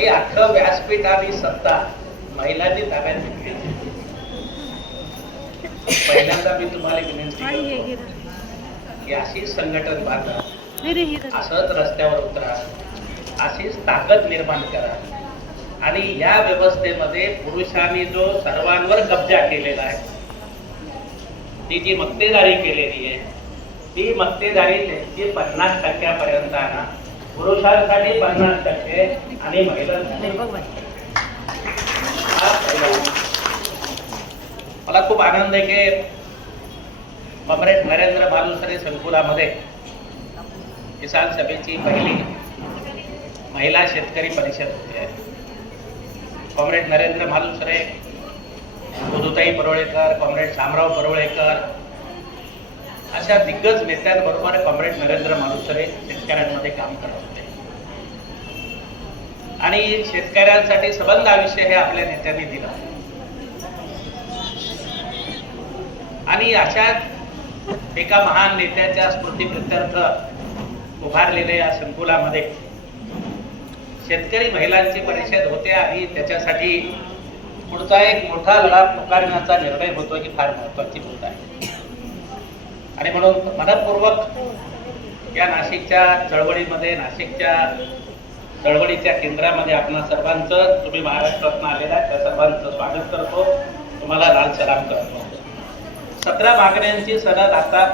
आणि अख्खं व्यासपीठ आणि सत्ता महिलांनी ताब्यात घेतली. पहिल्यांदा मी तुम्हाला विनंती करतो की अशीच संघटन बांधा असंच रस्त्यावर उतरा अशीच ताकद निर्माण करा. आणि या व्यवस्थेमध्ये पुरुषांनी जो सर्वांवर कब्जा केलेला आहे ती जी मक्तेदारी केलेली आहे ती मक्तेदारी त्यांची पन्नास टक्क्यापर्यंत आणा. पुरुषांसाठी पन्नास टक्के आणि महिलांसाठी. मला खूप आनंद आहे की कॉम्रेड नरेंद्र भालुसरे संकुलामध्ये किसान सभेची पहिली महिला शेतकरी परिषद होते. आहे कॉम्रेड नरेंद्र भालुसरे मधुताई परोळेकर कॉम्रेड शामराव परोळेकर अशा दिग्गज नेत्यांबरोबर कॉम्रेड नरेंद्र मालुसरे शेतकऱ्यांमध्ये काम करत होते. आणि शेतकऱ्यांसाठी सबंध आयुष्य हे आपल्या नेत्यांनी दिलं. आणि अशाच एका महान नेत्याच्या स्मृतीप्रित्यर्थ उभारलेल्या या संकुलामध्ये शेतकरी महिलांची परिषद होते आणि त्याच्यासाठी पुढचा एक मोठा लढा पुकारण्याचा निर्णय होतो ही फार महत्वाची होत आहे. आणि म्हणून मनपूर्वक या नाशिकच्या चळवळीमध्ये नाशिकच्या चळवळीच्या केंद्रामध्ये आपणा सर्वांचं तुम्ही महाराष्ट्रातून आलेला आहे त्या सर्वांचं स्वागत करतो. तुम्हाला लाल सलाम करतो. सतरा मागण्यांची सनद आता